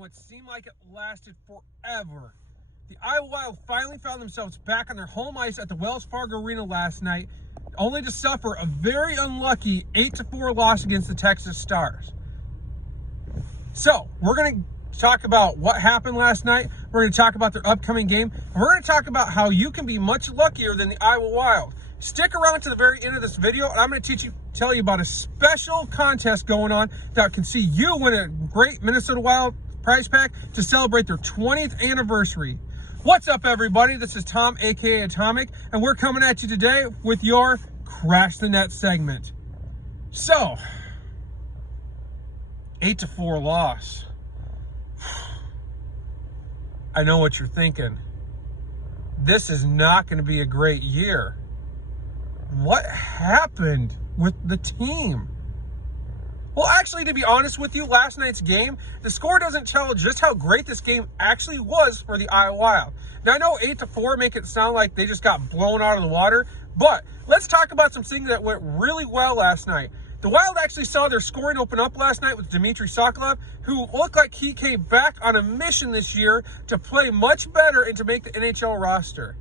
what seemed like it lasted forever. The Iowa Wild finally found themselves back on their home ice at the Wells Fargo Arena last night, only to suffer a very unlucky 8-4 loss against the Texas Stars. So, we're going to talk about what happened last night. We're going to talk about their upcoming game. And we're going to talk about how you can be much luckier than the Iowa Wild. Stick around to the very end of this video, and I'm going to tell you about a special contest going on that can see you win a great Minnesota Wild prize pack to celebrate their 20th anniversary. What's up, everybody? This is Tom, aka Atomic, and we're coming at you today with your Crash the Net segment. So, 8-4 loss. I know what you're thinking. This is not going to be a great year. What happened with the team? Well, actually, to be honest with you, last night's game, the score doesn't tell just how great this game actually was for the Iowa Wild. Now, I know 8-4 make it sound like they just got blown out of the water, but let's talk about some things that went really well last night. The Wild actually saw their scoring open up last night with Dmitry Sokolov, who looked like he came back on a mission this year to play much better and to make the NHL roster.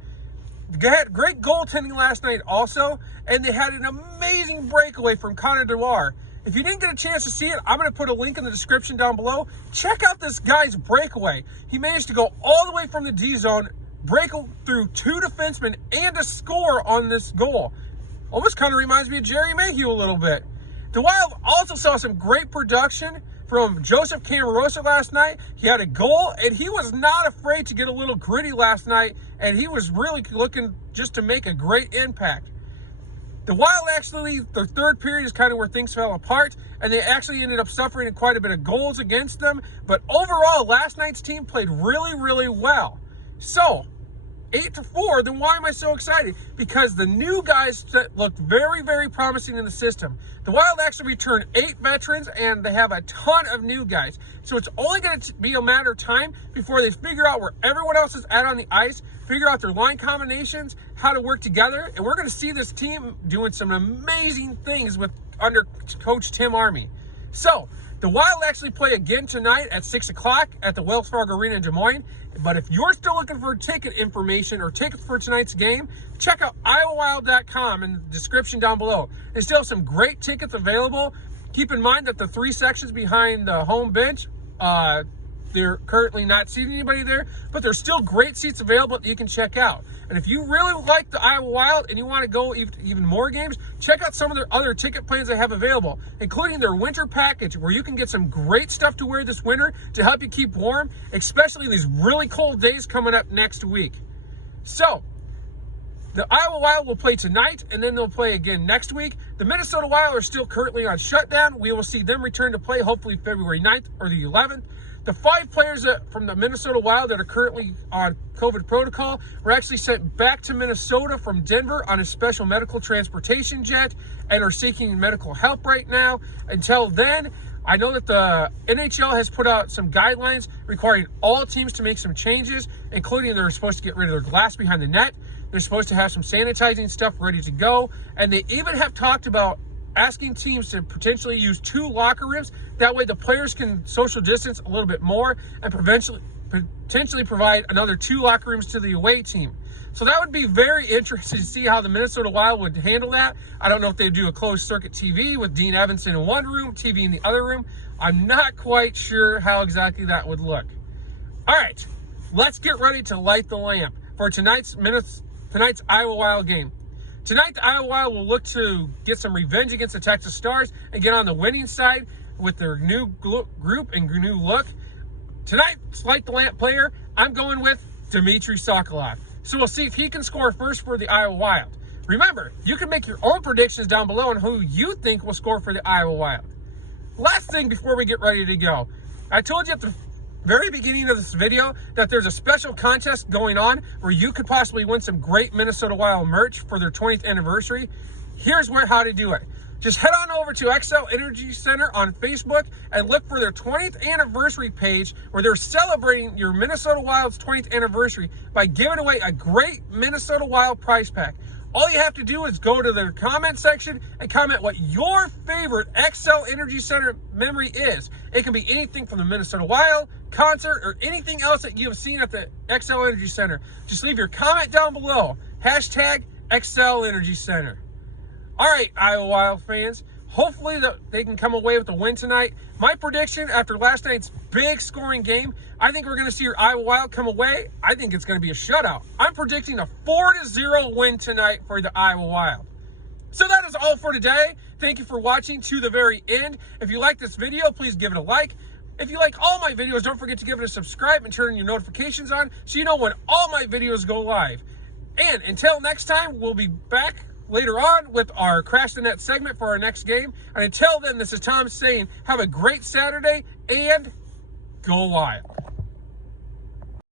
They had great goaltending last night also, and they had an amazing breakaway from Connor Dewar. If you didn't get a chance to see it, I'm going to put a link in the description down below. Check out this guy's breakaway. He managed to go all the way from the D zone, break through two defensemen, and a score on this goal. Almost kind of reminds me of Jerry Mayhew a little bit. The Wild also saw some great production from Joseph Camarosa last night. He had a goal, and he was not afraid to get a little gritty last night, and he was really looking just to make a great impact. The Wild actually, their third period is kind of where things fell apart, and they actually ended up suffering quite a bit of goals against them. But overall, last night's team played really, really well. So, 8-4, then why am I so excited? Because the new guys looked very, very promising in the system. The Wild actually returned 8 veterans, and they have a ton of new guys. So it's only going to be a matter of time before they figure out where everyone else is at on the ice, figure out their line combinations, how to work together, and we're going to see this team doing some amazing things under Coach Tim Army. So, the Wild actually play again tonight at 6 o'clock at the Wells Fargo Arena in Des Moines. But if you're still looking for ticket information or tickets for tonight's game, check out iowawild.com in the description down below. There's still some great tickets available. Keep in mind that the 3 sections behind the home bench, they're currently not seating anybody there, but there's still great seats available that you can check out. And if you really like the Iowa Wild and you want to go even more games, check out some of their other ticket plans they have available, including their winter package, where you can get some great stuff to wear this winter to help you keep warm, especially in these really cold days coming up next week. So, the Iowa Wild will play tonight, and then they'll play again next week. The Minnesota Wild are still currently on shutdown. We will see them return to play hopefully February 9th or the 11th. The 5 players from the Minnesota Wild that are currently on COVID protocol were actually sent back to Minnesota from Denver on a special medical transportation jet and are seeking medical help right now. Until then, I know that the NHL has put out some guidelines requiring all teams to make some changes, including they're supposed to get rid of their glass behind the net. They're supposed to have some sanitizing stuff ready to go. And they even have talked about asking teams to potentially use 2 locker rooms. That way the players can social distance a little bit more and potentially provide another 2 locker rooms to the away team. So that would be very interesting to see how the Minnesota Wild would handle that. I don't know if they'd do a closed circuit TV with Dean Evanson in one room, TV in the other room. I'm not quite sure how exactly that would look. All right, let's get ready to light the lamp for tonight's Iowa Wild game. Tonight, the Iowa Wild will look to get some revenge against the Texas Stars and get on the winning side with their new group and new look. Tonight's light the lamp player, I'm going with Dmitry Sokolov. So we'll see if he can score first for the Iowa Wild. Remember, you can make your own predictions down below on who you think will score for the Iowa Wild. Last thing before we get ready to go, I told you at the very beginning of this video that there's a special contest going on where you could possibly win some great Minnesota Wild merch for their 20th anniversary. Here's how to do it. Just head on over to Xcel Energy Center on Facebook and look for their 20th anniversary page where they're celebrating your Minnesota Wild's 20th anniversary by giving away a great Minnesota Wild prize pack. All you have to do is go to the comment section and comment what your favorite Xcel Energy Center memory is. It can be anything from the Minnesota Wild, concert, or anything else that you have seen at the Xcel Energy Center. Just leave your comment down below. Hashtag Xcel Energy Center. All right, Iowa Wild fans. Hopefully they can come away with a win tonight. My prediction after last night's big scoring game, I think we're going to see your Iowa Wild come away. I think it's going to be a shutout. I'm predicting a 4-0 win tonight for the Iowa Wild. So that is all for today. Thank you for watching to the very end. If you like this video, please give it a like. If you like all my videos, don't forget to give it a subscribe and turn your notifications on so you know when all my videos go live. And until next time, we'll be back later on with our Crash the Net segment for our next game. And until then, this is Tom saying have a great Saturday and go Wild.